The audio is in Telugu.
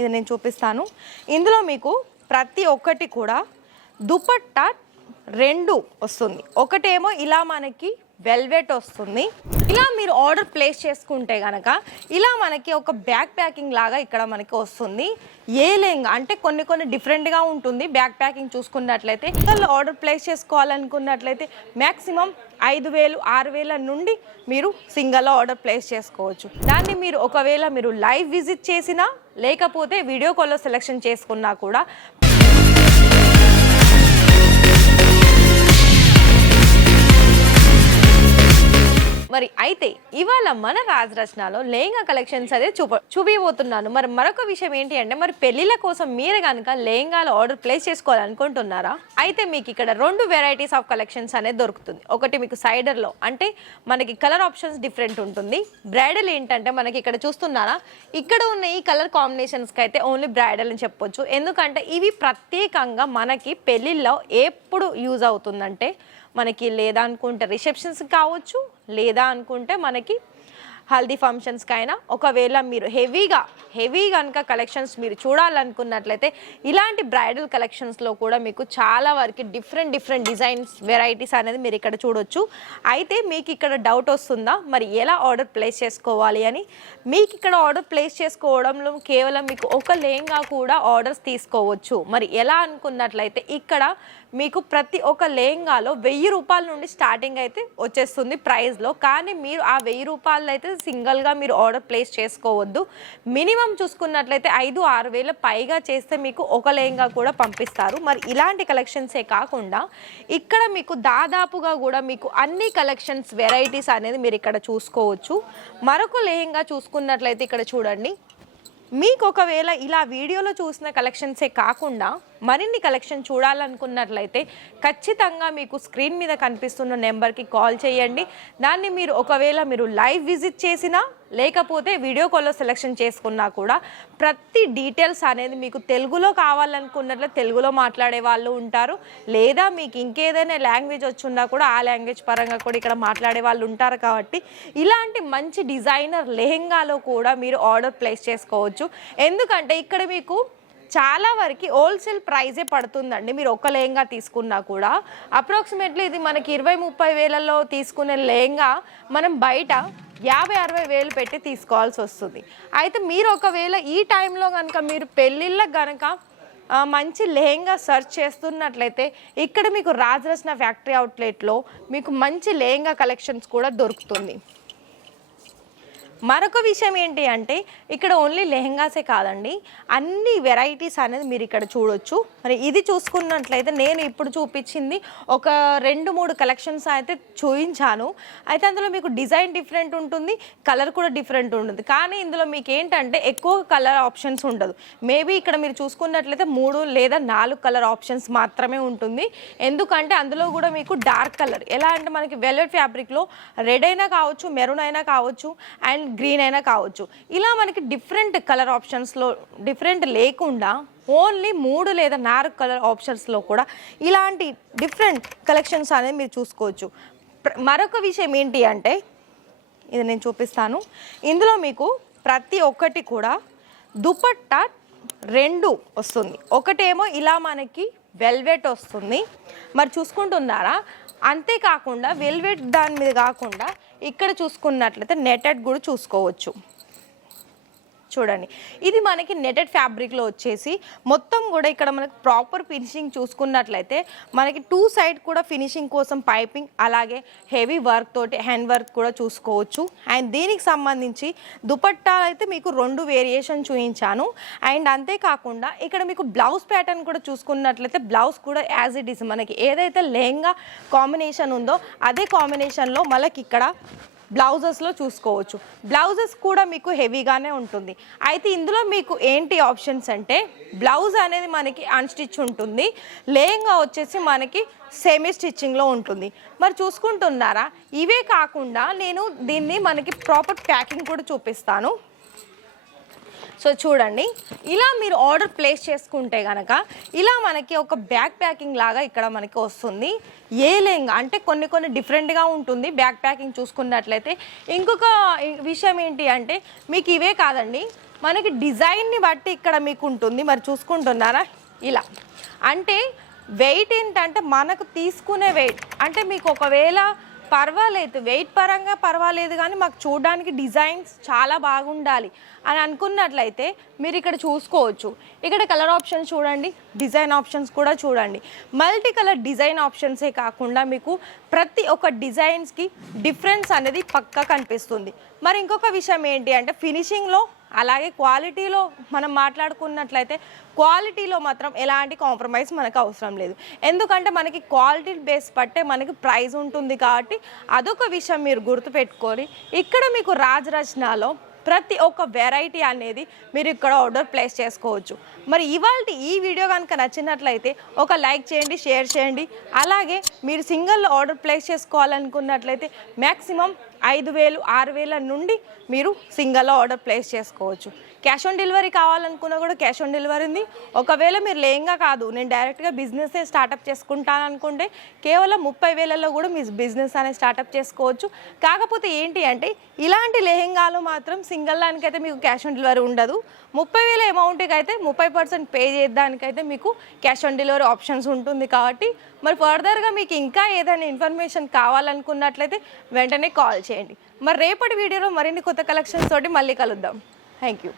ఇది నేను చూపిస్తాను. ఇందులో మీకు ప్రతి ఒక్కటి కూడా దుపట్టా రెండు వస్తుంది. ఒకటేమో ఇలా మనకి వెల్వెట్ వస్తుంది. ఇలా మీరు ఆర్డర్ ప్లేస్ చేసుకుంటే కనుక ఇలా మనకి ఒక బ్యాక్ ప్యాకింగ్ లాగా ఇక్కడ మనకి వస్తుంది. ఏ లెహంగా అంటే కొన్ని డిఫరెంట్గా ఉంటుంది. బ్యాక్ ప్యాకింగ్ చూసుకున్నట్లయితే ఇక్కడ ఆర్డర్ ప్లేస్ చేసుకోవాలనుకున్నట్లయితే మ్యాక్సిమం 5,000 6,000 నుండి మీరు సింగిల్ ఆర్డర్ ప్లేస్ చేసుకోవచ్చు. దాన్ని మీరు ఒకవేళ మీరు లైవ్ విజిట్ చేసినా లేకపోతే వీడియో కాల్లో సెలెక్షన్ చేసుకున్నా కూడా మరి అయితే ఇవాళ మన రాజరత్నాలో లెహంగా కలెక్షన్స్ అదే చూపిపోతున్నాను. మరి మరొక విషయం ఏంటి అంటే మరి పెళ్లిళ్ళ కోసం మీరు కనుక లెహంగాలో ఆర్డర్ ప్లేస్ చేసుకోవాలనుకుంటున్నారా అయితే మీకు ఇక్కడ 2 వెరైటీస్ ఆఫ్ కలెక్షన్స్ అనేది దొరుకుతుంది. ఒకటి మీకు సైడర్లో అంటే మనకి కలర్ ఆప్షన్స్ డిఫరెంట్ ఉంటుంది. బ్రైడల్ ఏంటంటే మనకి ఇక్కడ చూస్తున్నారా ఇక్కడ ఉన్న ఈ కలర్ కాంబినేషన్స్కి అయితే ఓన్లీ బ్రైడల్ అని చెప్పొచ్చు. ఎందుకంటే ఇవి ప్రత్యేకంగా మనకి పెళ్లిళ్ళలో ఎప్పుడు యూజ్ అవుతుందంటే మనకి లేదా అనుకుంటే రిసెప్షన్స్ కావచ్చు లేదా అనుకుంటే మనకి హల్దీ ఫంక్షన్స్కి అయినా ఒకవేళ మీరు హెవీ కనుక కలెక్షన్స్ మీరు చూడాలనుకున్నట్లయితే ఇలాంటి బ్రైడల్ కలెక్షన్స్లో కూడా మీకు చాలా వరకు డిఫరెంట్ డిజైన్స్ వెరైటీస్ అనేది మీరు ఇక్కడ చూడొచ్చు. అయితే మీకు ఇక్కడ డౌట్ వస్తుందా మరి ఎలా ఆర్డర్ ప్లేస్ చేసుకోవాలి అని? మీకు ఇక్కడ ఆర్డర్ ప్లేస్ చేసుకోవడంలో కేవలం మీకు ఒక లెహంగా కూడా ఆర్డర్స్ తీసుకోవచ్చు. మరి ఎలా అనుకున్నట్లయితే ఇక్కడ మీకు ప్రతి ఒక్క లెహంగాలో 1,000 రూపాయల నుండి స్టార్టింగ్ అయితే వచ్చేస్తుంది ప్రైస్లో. కానీ మీరు ఆ 1,000 రూపాయలు అయితే సింగిల్గా మీరు ఆర్డర్ ప్లేస్ చేసుకోవద్దు. మినిమం చూసుకున్నట్లయితే 5-6 వేల పైగా చేస్తే మీకు ఒక లెహంగా కూడా పంపిస్తారు. మరి ఇలాంటి కలెక్షన్సే కాకుండా ఇక్కడ మీకు దాదాపుగా కూడా మీకు అన్ని కలెక్షన్స్ వెరైటీస్ అనేది మీరు ఇక్కడ చూసుకోవచ్చు. మరొక లెహంగా చూసుకున్నట్లయితే ఇక్కడ చూడండి. మీకు ఒకవేళ ఇలా వీడియోలో చూసిన కలెక్షన్సే కాకుండా మరిన్ని కలెక్షన్ చూడాలనుకున్నట్లయితే ఖచ్చితంగా మీకు స్క్రీన్ మీద కనిపిస్తున్న నెంబర్కి కాల్ చేయండి. దాన్ని మీరు ఒకవేళ మీరు లైవ్ విజిట్ చేసినా లేకపోతే వీడియో కాల్లో సెలెక్షన్ చేసుకున్నా కూడా ప్రతి డీటెయిల్స్ అనేది మీకు తెలుగులో కావాలనుకున్నట్లయితే తెలుగులో మాట్లాడే వాళ్ళు ఉంటారు. లేదా మీకు ఇంకేదైనా లాంగ్వేజ్ వచ్చున్నా కూడా ఆ లాంగ్వేజ్ పరంగా కూడా ఇక్కడ మాట్లాడే వాళ్ళు ఉంటారు. కాబట్టి ఇలాంటి మంచి డిజైనర్ లెహంగాలో కూడా మీరు ఆర్డర్ ప్లేస్ చేసుకోవచ్చు. ఎందుకంటే ఇక్కడ మీకు చాలా వరకు హోల్సేల్ ప్రైజే పడుతుందండి. మీరు ఒక లెహంగా తీసుకున్నా కూడా అప్రాక్సిమేట్లీ ఇది మనకి 20-30 వేలలో తీసుకునే లెహంగా మనం బయట 50-60 వేలు పెట్టి తీసుకోవాల్సి వస్తుంది. అయితే మీరు ఒకవేళ ఈ టైంలో కనుక మీరు పెళ్ళిళ్ళకి కనుక మంచి లెహంగా సర్చ్ చేస్తున్నట్లయితే ఇక్కడ మీకు రాజరత్న ఫ్యాక్టరీ అవుట్లెట్లో మీకు మంచి లెహంగా కలెక్షన్స్ కూడా దొరుకుతుంది. మరొక విషయం ఏంటి అంటే ఇక్కడ ఓన్లీ లెహంగాసే కాదండి అన్ని వెరైటీస్ అనేది మీరు ఇక్కడ చూడొచ్చు. మరి ఇది చూసుకున్నట్లయితే నేను ఇప్పుడు చూపించింది ఒక 2-3 కలెక్షన్స్ అయితే చూపించాను. అయితే అందులో మీకు డిజైన్ డిఫరెంట్ ఉంటుంది, కలర్ కూడా డిఫరెంట్ ఉంటుంది. కానీ ఇందులో మీకు ఏంటంటే ఎక్కువ కలర్ ఆప్షన్స్ ఉండదు. మేబీ ఇక్కడ మీరు చూసుకున్నట్లయితే 3 లేదా 4 కలర్ ఆప్షన్స్ మాత్రమే ఉంటుంది. ఎందుకంటే అందులో కూడా మీకు డార్క్ కలర్ ఎలా అంటే మనకి వెల్వెట్ ఫ్యాబ్రిక్లో రెడ్ అయినా కావచ్చు, మెరూన్ అయినా కావచ్చు అండ్ గ్రీన్ అయినా కావచ్చు. ఇలా మనకి డిఫరెంట్ కలర్ ఆప్షన్స్లో డిఫరెంట్ లేకుండా ఓన్లీ 3 లేదా 4 కలర్ ఆప్షన్స్లో కూడా ఇలాంటి డిఫరెంట్ కలెక్షన్స్ అనేది మీరు చూసుకోవచ్చు. మరొక విషయం ఏంటి అంటే ఇది నేను చూపిస్తాను. ఇందులో మీకు ప్రతి ఒక్కటి కూడా దుపట్టా రెండు వస్తుంది. ఒకటేమో ఇలా మనకి వెల్వెట్ వస్తుంది. మరి చూసుకుంటున్నారా? అంతేకాకుండా వెల్వెట్ దాని మీద కాకుండా ఇక్కడ చూసుకున్నట్లయితే నెటెడ్ కూడా చూసుకోవచ్చు. చూడండి ఇది మనకి నెటెడ్ ఫ్యాబ్రిక్లో వచ్చేసి మొత్తం కూడా ఇక్కడ మనకి ప్రాపర్ ఫినిషింగ్ చూసుకున్నట్లయితే మనకి 2 సైడ్ కూడా ఫినిషింగ్ కోసం పైపింగ్ అలాగే హెవీ వర్క్ తోటి హ్యాండ్ వర్క్ కూడా చూసుకోవచ్చు. అండ్ దీనికి సంబంధించి దుపట్టాలు అయితే మీకు 2 వేరియేషన్ చూపించాను. అండ్ అంతేకాకుండా ఇక్కడ మీకు బ్లౌజ్ ప్యాటర్న్ కూడా చూసుకున్నట్లయితే బ్లౌజ్ కూడా యాజ్ ఇట్ ఈస్ మనకి ఏదైతే లెహంగా కాంబినేషన్ ఉందో అదే కాంబినేషన్లో మనకి ఇక్కడ బ్లౌజెస్లో చూసుకోవచ్చు. బ్లౌజెస్ కూడా మీకు హెవీగానే ఉంటుంది. అయితే ఇందులో మీకు ఏంటి ఆప్షన్స్ అంటే బ్లౌజ్ అనేది మనకి అన్స్టిచ్ ఉంటుంది, లెహంగా వచ్చేసి మనకి సెమీ స్టిచ్చింగ్లో ఉంటుంది. మరి చూసుకుంటున్నారా? ఇవే కాకుండా నేను దీన్ని మనకి ప్రాపర్ ప్యాకింగ్ కూడా చూపిస్తాను. సో చూడండి ఇలా మీరు ఆర్డర్ ప్లేస్ చేసుకుంటే కనుక ఇలా మనకి ఒక బ్యాక్ ప్యాకింగ్ లాగా ఇక్కడ మనకి వస్తుంది. ఏ లెహంగా అంటే కొన్ని డిఫరెంట్గా ఉంటుంది బ్యాక్ ప్యాకింగ్ చూసుకున్నట్లయితే. ఇంకొక విషయం ఏంటి అంటే మీకు ఇవే కాదండి మనకి డిజైన్ని బట్టి ఇక్కడ మీకు ఉంటుంది, మరి చూసుకుంటున్నారా ఇలా. అంటే వెయిట్ ఏంటంటే మనకు తీసుకునే వెయిట్ అంటే మీకు ఒకవేళ పర్వాలేదు వెయిట్ పరంగా పర్వాలేదు, కానీ మాకు చూడడానికి డిజైన్స్ చాలా బాగుండాలి అని అనుకున్నట్లయితే మీరు ఇక్కడ చూసుకోవచ్చు. ఇక్కడ కలర్ ఆప్షన్స్ చూడండి, డిజైన్ ఆప్షన్స్ కూడా చూడండి. మల్టీ కలర్ డిజైన్ ఆప్షన్సే కాకుండా మీకు ప్రతి ఒక్క డిజైన్స్కి డిఫరెన్స్ అనేది పక్కా కనిపిస్తుంది. మరి ఇంకొక విషయం ఏంటి అంటే ఫినిషింగ్లో అలాగే క్వాలిటీలో మనం మాట్లాడుకున్నట్లయితే క్వాలిటీలో మాత్రం ఎలాంటి కాంప్రమైజ్ మనకు అవసరం లేదు. ఎందుకంటే మనకి క్వాలిటీ బేస్ పట్టే మనకి ప్రైస్ ఉంటుంది కాబట్టి అదొక విషయం మీరు గుర్తుపెట్టుకొని ఇక్కడ మీకు రాజరత్నాలో ప్రతి ఒక్క వెరైటీ అనేది మీరు ఇక్కడ ఆర్డర్ ప్లేస్ చేసుకోవచ్చు. మరి ఇవాళ ఈ వీడియో కనుక నచ్చినట్లయితే ఒక లైక్ చేయండి, షేర్ చేయండి. అలాగే మీరు సింగిల్ ఆర్డర్ ప్లేస్ చేసుకోవాలనుకున్నట్లయితే మ్యాక్సిమం 5,000 6,000 నుండి మీరు సింగిల్ ఆర్డర్ ప్లేస్ చేసుకోవచ్చు. క్యాష్ ఆన్ డెలివరీ కావాలనుకున్నా కూడా క్యాష్ ఆన్ డెలివరీ ఉంది. ఒకవేళ మీరు లేంగా కాదు నేను డైరెక్ట్గా బిజినెస్ స్టార్టప్ చేసుకుంటాను అనుకుంటే కేవలం 30,000లో కూడా మీ బిజినెస్ అనేది స్టార్టప్ చేసుకోవచ్చు. కాకపోతే ఏంటి అంటే ఇలాంటి లెహెంగాలు మాత్రం సింగిల్ దానికైతే మీకు క్యాష్ ఆన్ డెలివరీ ఉండదు. 30,000 అమౌంట్కి అయితే 30% పే చేయడానికైతే మీకు క్యాష్ ఆన్ డెలివరీ ఆప్షన్స్ ఉంటుంది. కాబట్టి మరి ఫర్దర్గా మీకు ఇంకా ఏదైనా ఇన్ఫర్మేషన్ కావాలనుకున్నట్లయితే వెంటనే కాల్ చేయండి. మరి రేపటి వీడియోలో మరిన్ని కొత్త కలెక్షన్స్ తోటి మళ్ళీ కలుద్దాం. Thank you.